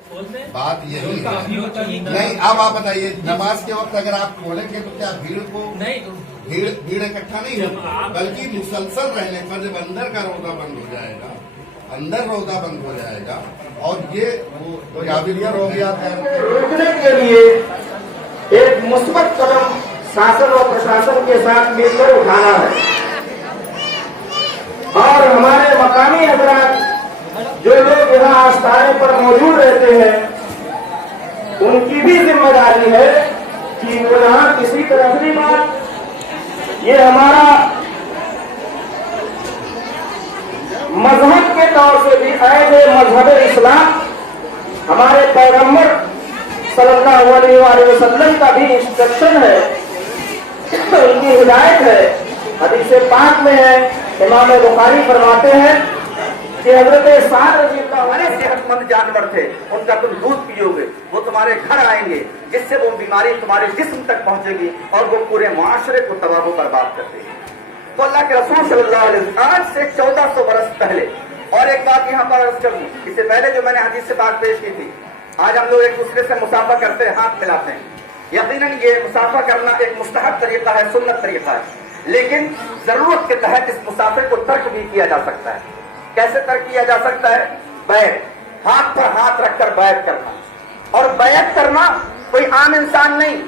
बात यही है। नहीं, अब आप बताइए, नमाज के वक्त अगर आप खोलेंगे तो क्या भीड़ इकट्ठा नहीं होगी, बल्कि मुसलसल रहने पर जब अंदर का रोजा बंद हो जाएगा, अंदर रोजा बंद हो जाएगा, और ये वो यादगियार हो गया रोकने के लिए एक मुस्बत कदम शासन और प्रशासन के साथ मिलकर उठाना है। और हमारे मकामी हजरात जो लोग यहाँ आस्थाने पर मौजूद रहते हैं, उनकी भी जिम्मेदारी है कि वो यहाँ किसी तरह से बात, ये हमारा मजहब के तौर से भी ऐसे मजहब इस्लाम, हमारे पैगंबर सल्लल्लाहु अलैहि वसल्लम का भी इंस्ट्रक्शन है, उनकी हिदायत है। हदीस पाक में है, इमाम बुखारी फरमाते हैं कि हजरत साद रज़ी अल्लाह अन्हु सेहतमंद जानवर थे, उनका तुम दूध पियोगे, वो तुम्हारे घर आएंगे, जिससे वो बीमारी तुम्हारे जिस्म तक पहुंचेगी और वो पूरे मुआशरे को तबाह बर्बाद कर देगी। तो अल्लाह के रसूल सल्लल्लाहु अलैहि वसल्लम आज से 1400 बरस पहले, और एक बात यहाँ पर अर्ज कर दूं, इससे पहले जो मैंने हदीस से बात पेश की थी, आज हम लोग एक दूसरे से मुसाफा करते हैं, हाथ मिलाते हैं। यकीनन ये मुसाफा करना एक मुस्तहब तरीका है, सुन्नत तरीका है, लेकिन जरूरत के तहत इस मुसाफे को तर्क भी किया जा सकता है। कैसे तर्क किया जा सकता है? बैत, हाथ पर हाथ रखकर बैत करना, और बैत करना कोई आम इंसान नहीं,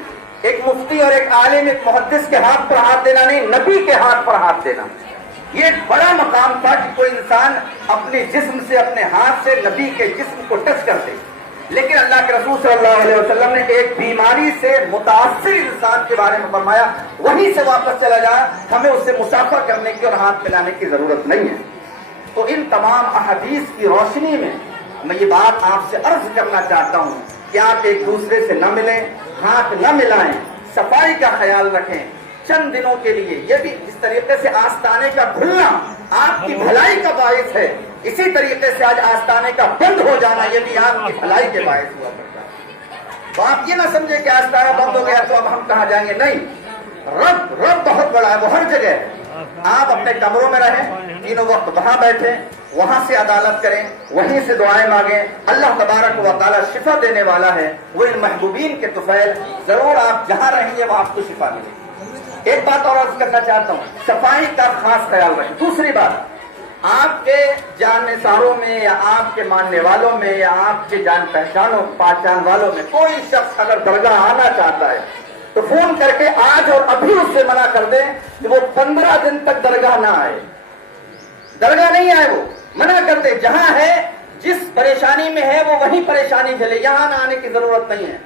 एक मुफ्ती और एक आलिम, एक मुहद्दिस के हाथ पर हाथ देना नहीं, नबी के हाथ पर हाथ देना। ये एक बड़ा मकाम था कि कोई इंसान अपने जिस्म से, अपने हाथ से नबी के जिस्म को टच कर दे। लेकिन अल्लाह के रसूल सल्लल्लाहु अलैहि वसल्लम ने एक बीमारी से मुतासिर इंसान के बारे में फरमाया, वहीं से वापस चला जा, हमें उससे मुसाफा करने की और हाथ मिलाने की जरूरत नहीं है। तो इन तमाम अहदीस की रोशनी में मैं ये बात आपसे अर्ज करना चाहता हूँ कि आप एक दूसरे से न मिलें, हाथ न मिलाएं, सफाई का ख्याल रखें। चंद दिनों के लिए ये भी इस तरीके से आस्ताने का खुलना आपकी भलाई का बायस है, इसी तरीके से आज आस्ताने का बंद हो जाना ये भी आपकी भलाई के बायस हुआ करता है। तो आप ये ना समझे कि आस्ताना बंद हो गया तो अब हम कहाँ जाएंगे, नहीं, रब बहुत बड़ा है, वो हर जगह है। आप अपने कमरों में रहें, तीनों वक्त वहां बैठे, वहां से अदालत करें, वहीं से दुआएं मांगें। अल्लाह तबारक व तआला शिफा देने वाला है, वो इन महबूबीन के तुफैल जरूर आप जहां रहेंगे वहां आपको शिफा मिलेगी। एक बात और अर्ज करना चाहता हूँ, सफाई का खास ख्याल रखें। दूसरी बात, आपके जानसारों में या आपके मानने वालों में या आपके जान पहचान वालों में कोई शख्स अगर दरगाह आना चाहता है तो फोन करके आज और अभी उससे मना कर दें कि वो 15 दिन तक दरगाह ना आए, दरगाह नहीं आए, वो मना कर दे। जहां है, जिस परेशानी में है वो वही परेशानी झेले, यहां ना आने की जरूरत नहीं है।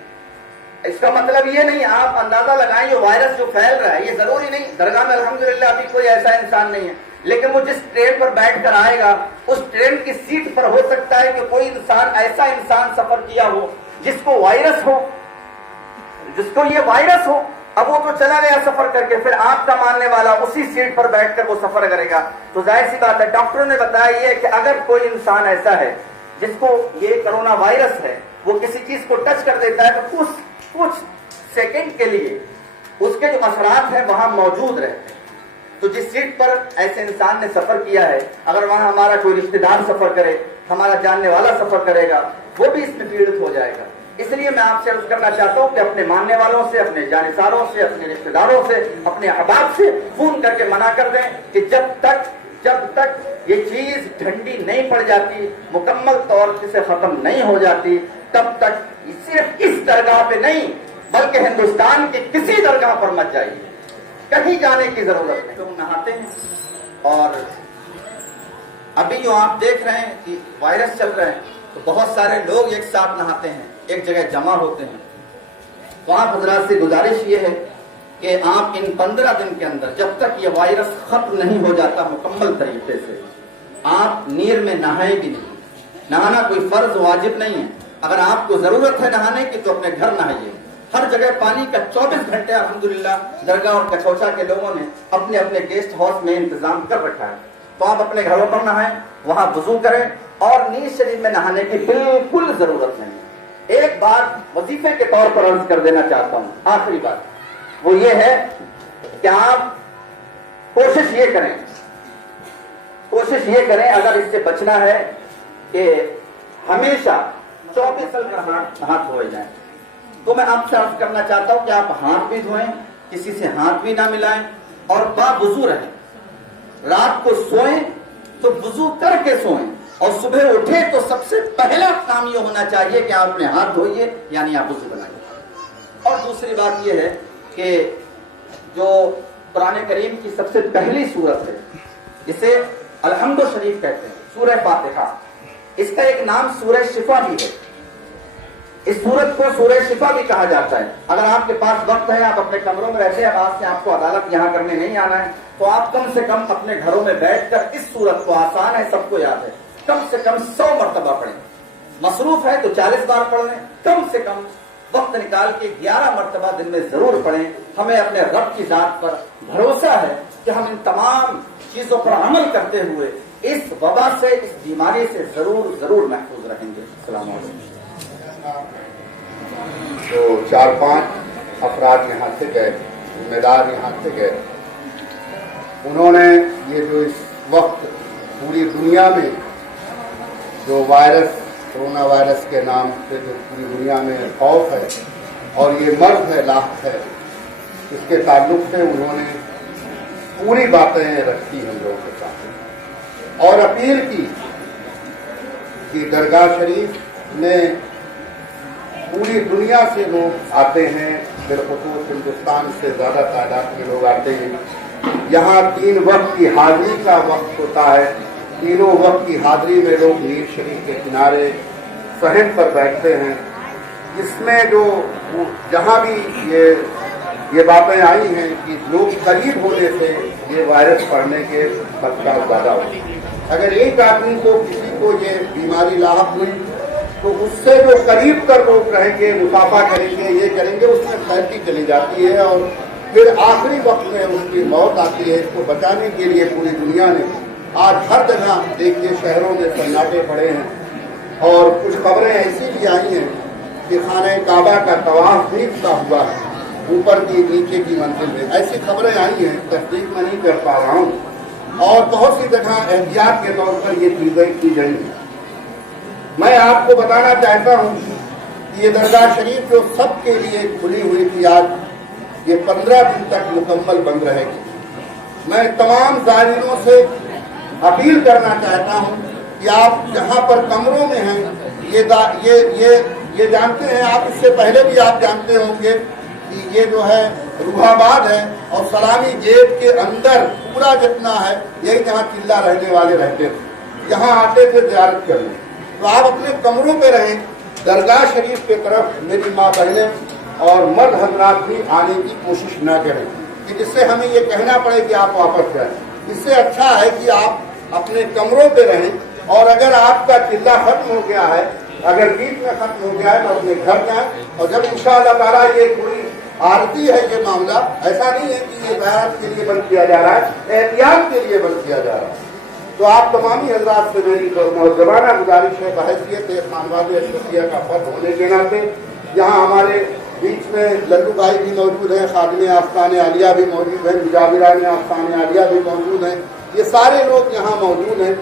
इसका मतलब ये नहीं, आप अंदाजा लगाएं ये वायरस जो फैल रहा है ये जरूरी नहीं, दरगाह में अल्हम्दुलिल्लाह अभी कोई ऐसा इंसान नहीं है, लेकिन वो जिस ट्रेन पर बैठकर आएगा उस ट्रेन की सीट पर हो सकता है कि कोई इंसान, ऐसा इंसान सफर किया हो जिसको वायरस हो, जिसको ये वायरस हो। अब वो तो चला गया सफर करके, फिर आपका मानने वाला उसी सीट पर बैठकर वो सफर करेगा, तो जाहिर सी बात है, डॉक्टरों ने बताया ये कि अगर कोई इंसान ऐसा है जिसको ये कोरोना वायरस है, वो किसी चीज को टच कर देता है तो कुछ सेकंड के लिए उसके जो असरात हैं वहां मौजूद रहते हैं। तो जिस सीट पर ऐसे इंसान ने सफर किया है, अगर वहां हमारा कोई रिश्तेदार सफर करे, हमारा जानने वाला सफर करेगा, वो भी इसमें पीड़ित हो जाएगा। इसलिए मैं आपसे अर्ज करना चाहता हूं कि अपने मानने वालों से, अपने जानिसारों से, अपने रिश्तेदारों से, अपने अहबाब से फोन करके मना कर दें कि जब तक ये चीज ठंडी नहीं पड़ जाती, मुकम्मल तौर से खत्म नहीं हो जाती, तब तक सिर्फ इस दरगाह पे नहीं बल्कि हिंदुस्तान के किसी दरगाह पर मत जाइए, कहीं जाने की जरूरत नहीं। तुम नहाते हैं, और अभी जो आप देख रहे हैं कि वायरस चल रहे हैं तो बहुत सारे लोग एक साथ नहाते हैं, एक जगह जमा होते हैं। तो आप हजरात से गुजारिश ये है कि आप इन 15 दिन के अंदर, जब तक ये वायरस खत्म नहीं हो जाता मुकम्मल तरीके से, आप नीर में नहाए भी नहीं। नहाना कोई फर्ज वाजिब नहीं है, अगर आपको जरूरत है नहाने की तो अपने घर नहाइए। हर जगह पानी का 24 घंटे अल्हम्दुलिल्लाह दरगाह और कचौचा के लोगों ने अपने अपने गेस्ट हाउस में इंतजाम कर रखा है। तो आप अपने घरों पर नहाएं, वहां वुजू करें, और नीज शरीफ में नहाने की बिल्कुल जरूरत नहीं। एक बात वजीफे के तौर पर अर्ज कर देना चाहता हूं, आखिरी बात वो ये है कि आप कोशिश ये करें अगर इससे बचना है कि हमेशा 24 हाथ धोए जाएं। तो मैं आपसे अर्ज करना चाहता हूं कि आप हाथ भी धोएं, किसी से हाथ भी ना मिलाएं और बावुजू रहें। रात को सोएं तो वुजू करके सोएं और सुबह उठे तो सबसे पहला काम ये होना चाहिए कि आप अपने हाथ धोइए, यानी आप वुजू बनाइए। और दूसरी बात ये है कि जो कुरान करीम की सबसे पहली सूरत है, जिसे अलहम्दु शरीफ कहते हैं, सूरह फातिहा, इसका एक नाम सूरह शिफा भी है। इस सूरत को सूरह शिफा भी कहा जाता है। अगर आपके पास वक्त है, आप अपने कमरों में रहते हैं, आज से आपको अदालत यहाँ करने नहीं आना है, तो आप कम से कम अपने घरों में बैठकर इस सूरत को, आसान है, सबको याद है, कम से कम 100 मरतबा पढ़ें। मसरूफ है तो 40 बार पढ़ लें, कम से कम वक्त निकाल के 11 मरतबा दिन में जरूर पढ़ें। हमें अपने रब की जात पर भरोसा है कि हम इन तमाम चीजों पर अमल करते हुए इस वबा से, इस बीमारी से जरूर महफूज रहेंगे। अस्सलाम वालेकुम। तो 4-5 अफराद यहाँ से गए, जिम्मेदार यहाँ से गए, उन्होंने ये जो इस वक्त पूरी दुनिया में जो वायरस, कोरोना वायरस के नाम से जो पूरी दुनिया में खौफ है और ये मर्ज है, लाख है, इसके ताल्लुक से उन्होंने पूरी बातें रखी हम लोगों के साथ और अपील की कि दरगाह शरीफ में पूरी दुनिया से लोग आते हैं, बिलखुसूस हिंदुस्तान से ज्यादा तादाद में लोग आते हैं। यहाँ 3 वक्त की हाजिरी का वक्त होता है, तीनों वक्त की हाजिरी में लोग नीर शरीफ के किनारे सहन पर बैठते हैं, जिसमें जो जहाँ भी ये बातें आई हैं कि लोग करीब होने से ये वायरस बढ़ने के खतरा ज्यादा होती है। अगर एक आदमी को, किसी को ये बीमारी लाहक हुई तो उससे जो करीब कर लोग रहेंगे, मुसाफा करेंगे, ये करेंगे, उसमें फैलती चली जाती है और फिर आखिरी वक्त में उसकी मौत आती है। इसको बचाने के लिए पूरी दुनिया ने आज हर जगह देखिए शहरों में सन्नाटे पड़े हैं और कुछ खबरें ऐसी भी आई हैं कि खाने काबा का तवाफ भी रुका हुआ है ऊपर की नीचे की मंजिल में। ऐसी खबरें आई हैं, तस्दीक मैं नहीं कर पा रहा हूँ और बहुत सी जगह एहतियात के तौर पर ये चीजें की गई हैं। मैं आपको बताना चाहता हूँ कि ये दरगाह शरीफ जो सबके लिए खुली हुई थी, आज ये 15 दिन तक मुकम्मल बंद रहेगी। मैं तमाम ज़ायरीनों से अपील करना चाहता हूँ कि आप जहाँ पर कमरों में हैं, ये जानते हैं आप, इससे पहले भी आप जानते होंगे कि ये जो है रूहाबाद है और सलामी गेट के अंदर पूरा जितना है, यही जहाँ चिल्ला रहने वाले रहते थे, यहाँ आते थे ज़ियारत करने। तो आप अपने कमरों में रहें, दरगाह शरीफ के तरफ मेरी माँ बहनें और मर्द हजरात भी आने की कोशिश न करें कि जिससे हमें ये कहना पड़े कि आप वापस जाएं। इससे अच्छा है कि आप अपने कमरों पे रहें और अगर आपका चिल्ला खत्म हो गया है, अगर बीच में खत्म हो गया है तो अपने घर जाएं। और जब इंशाअल्लाह ताला ये कोई आरती है ये मामला, ऐसा नहीं है कि ये ज़ियारत के लिए बंद किया जा रहा है, एहतियात के लिए बंद किया जा रहा है। तो आप तमामी हजरात से मेरी मुहज़्ज़बाना गुजारिश है, बहैसियत खानवाद अशरफिया का फर्द होने के नाते, यहाँ हमारे बीच में लल्लू भाई भी मौजूद हैं, खादिम आस्तान आलिया भी मौजूद हैं, मुजाविरान आस्तान आलिया भी मौजूद हैं, ये सारे लोग यहाँ मौजूद हैं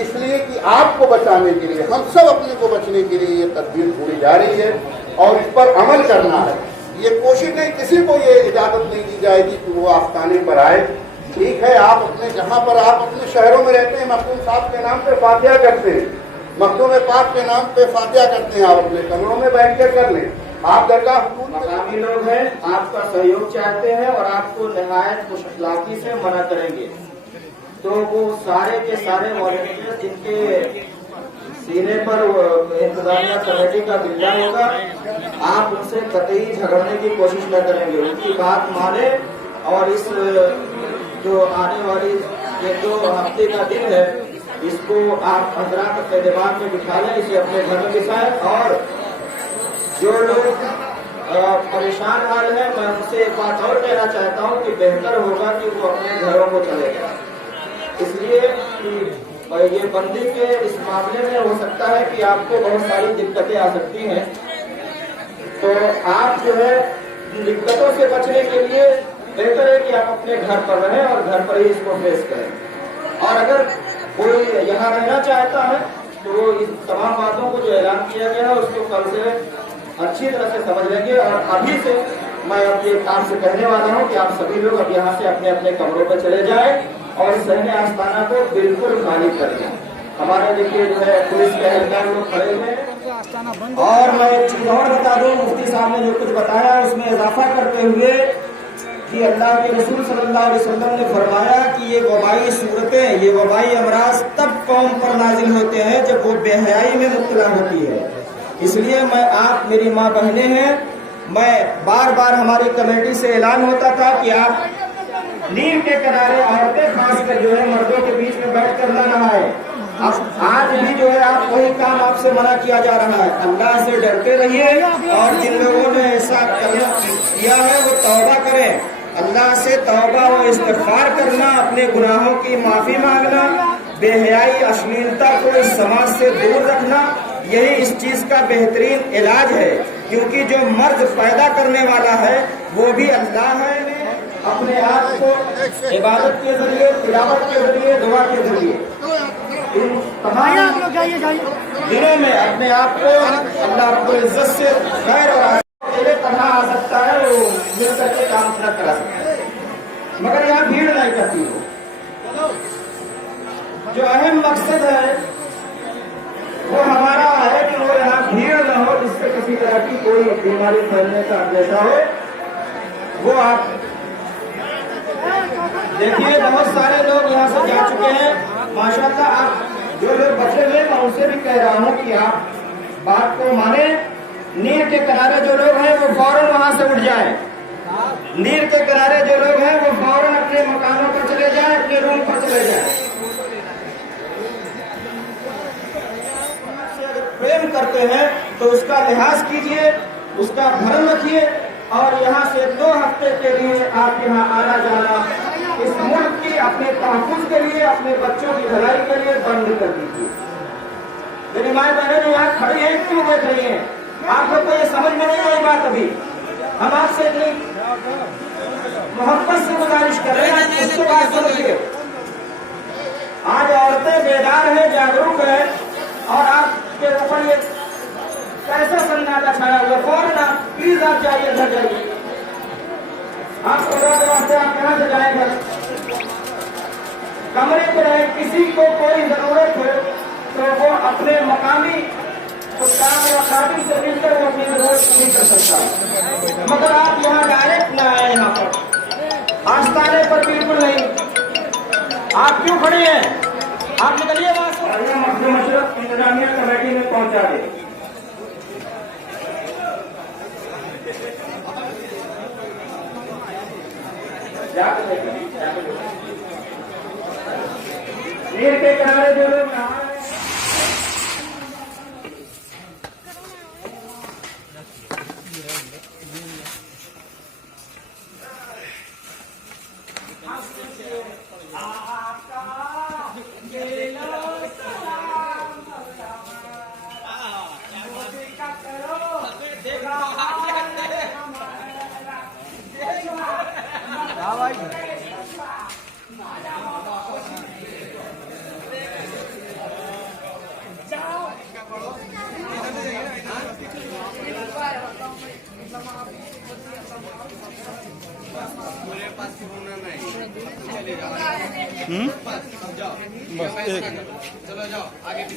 इसलिए कि आपको बचाने के लिए, हम सब अपने को बचने के लिए ये तदबीर पूरी जा रही है और इस पर अमल करना है। ये कोशिश नहीं, किसी को ये इजाजत नहीं दी जाएगी कि वो आस्ताने पर आए। ठीक है, आप अपने जहाँ पर आप अपने शहरों में रहते हैं, मखदूम साहब के नाम पे फातिहा करते हैं, मखदूम पाक के नाम पे फातिहा करते हैं, आप अपने कमरों में बैठ कर लें। आप दरगाह मकामी लोग हैं, आपका सहयोग चाहते हैं और आपको निहायत खुशअखलाकी से मना करेंगे, तो वो सारे के सारे वॉलंटियर जिनके सीने पर इंतजामिया कमेटी का बिल्ला होगा, आप उनसे कतई झगड़ने की कोशिश न करेंगे, उनकी बात माने और इस जो आने वाली 1-2 हफ्ते का दिन है, इसको आप हजरात अपने दिमाग में बिठा लें, इसे अपने घर में बिठाएं। और जो लोग परेशान हाल है, मैं उनसे एक बात और कहना चाहता हूँ कि बेहतर होगा कि वो अपने घरों को चले जाए, इसलिए कि ये बंदी के इस मामले में हो सकता है कि आपको बहुत सारी दिक्कतें आ सकती हैं, तो आप जो है दिक्कतों से बचने के लिए बेहतर है कि आप अपने घर पर रहें और घर पर ही इसको फेस करें। और अगर कोई यहाँ रहना चाहता है तो वो इस तमाम बातों को जो ऐलान किया गया है उसको कल से अच्छी तरह से समझ लेंगे। और अभी से मैं अब ये काम से कहने वाला हूँ कि आप सभी लोग अब यहाँ से अपने अपने कमरों पर चले जाएं और सहने आस्थाना को बिल्कुल खाली कर दें। हमारे देखिए जो है पुलिस के एहलकार लोग खड़े हुए हैं। और मैं एक चीज और बता दूं, मुफ्ती साहब ने जो कुछ बताया उसमें इजाफा करते हुए कि अल्लाह के रसूल सल्लल्लाहु अलैहि वसल्लम ने फरमाया कि ये वबाई सूरतें, ये वबाई अमराज तब कौम पर नाजिल होते हैं जब वो बेहयाई में मुब्तला होती है। इसलिए मैं, आप मेरी माँ बहनें हैं, मैं बार बार हमारी कमेटी से ऐलान होता था कि आप नीर के किनारे औरतें खासकर जो है मर्दों के बीच में बैठ कर न नहाए। अब आज भी जो है आप वही काम आपसे मना किया जा रहा है। अल्लाह से डरते रहिए और जिन लोगों ने ऐसा किया है वो तौबा करें। अल्लाह से तौबा व इस्तिग़फ़ार करना, अपने गुनाहों की माफी मांगना, बेहयाई अश्लीलता को इस समाज से दूर रखना, यही इस चीज का बेहतरीन इलाज है। क्योंकि जो मर्द पैदा करने वाला है वो भी अल्लाह है। अपने आप को इबादत के जरिए, तिलावत के जरिए, दुआ के जरिए इन तमाम दिनों में अपने आप को अल्लाह रब्बुल इज्जत से खैर और अकेले तन्हा आ सकता है, वो मिल करके काम पूरा करा सकता है, मगर यहाँ भीड़ नहीं करती हो। जो अहम मकसद है वो हमारा है कि वो यहाँ भीड़ न हो जिससे किसी तरह की कोई बीमारी फैलने का अंदेशा हो। वो आप देखिए बहुत सारे लोग यहाँ से जा चुके हैं माशाअल्लाह। आप जो लोग बचे हुए मैं उनसे भी कह रहा हूँ कि आप बात को माने। नीर के किनारे जो लोग हैं वो फौरन वहां से उठ जाए। नीर के किनारे जो लोग हैं वो फौरन अपने मकानों पर चले जाए, अपने रूम पर चले जाए। प्रेम करते हैं तो उसका लिहाज कीजिए, उसका भरम रखिए और यहाँ से 2 हफ्ते के लिए आप यहाँ आना जाना इस मुल्क की अपने तहफ़्फ़ुज़ के लिए, अपने बच्चों की भलाई के लिए बंद कर दीजिए। मेरी माँ बहनें जो यहाँ खड़ी हैं क्यों बैठ रही हैं? आप लोग को ये समझ में नहीं आई बात। अभी हम आपसे इतनी मोहब्बत से गुजारिश कर रहे हैं, उसको बात समझिए। आज औरतें बेदार हैं, जागरूक हैं और आपके ऊपर ये कैसा सन्नाटा छाया हुआ। फौरन आप प्लीज आप जाइए, घर जाइए। आप खुदा के वास्ते आप कहाँ से जाएंगे? कमरे पे रहे। किसी को कोई जरूरत हो तो वो अपने मकामी काम या खातिर से मिलकर वो अपनी जरूरत पूरी कर सकता है, मगर आप यहाँ डायरेक्ट ना आए। यहाँ पर आस्थाने पर बिल्कुल नहीं। आप क्यों खड़े हैं? आप निकलिए वहां से। मशरफ इंतजामिया कमेटी में पहुंचा दे। नीर के किनारे जो लोग नहा रहे हैं बस एक चलो जाओ आगे भी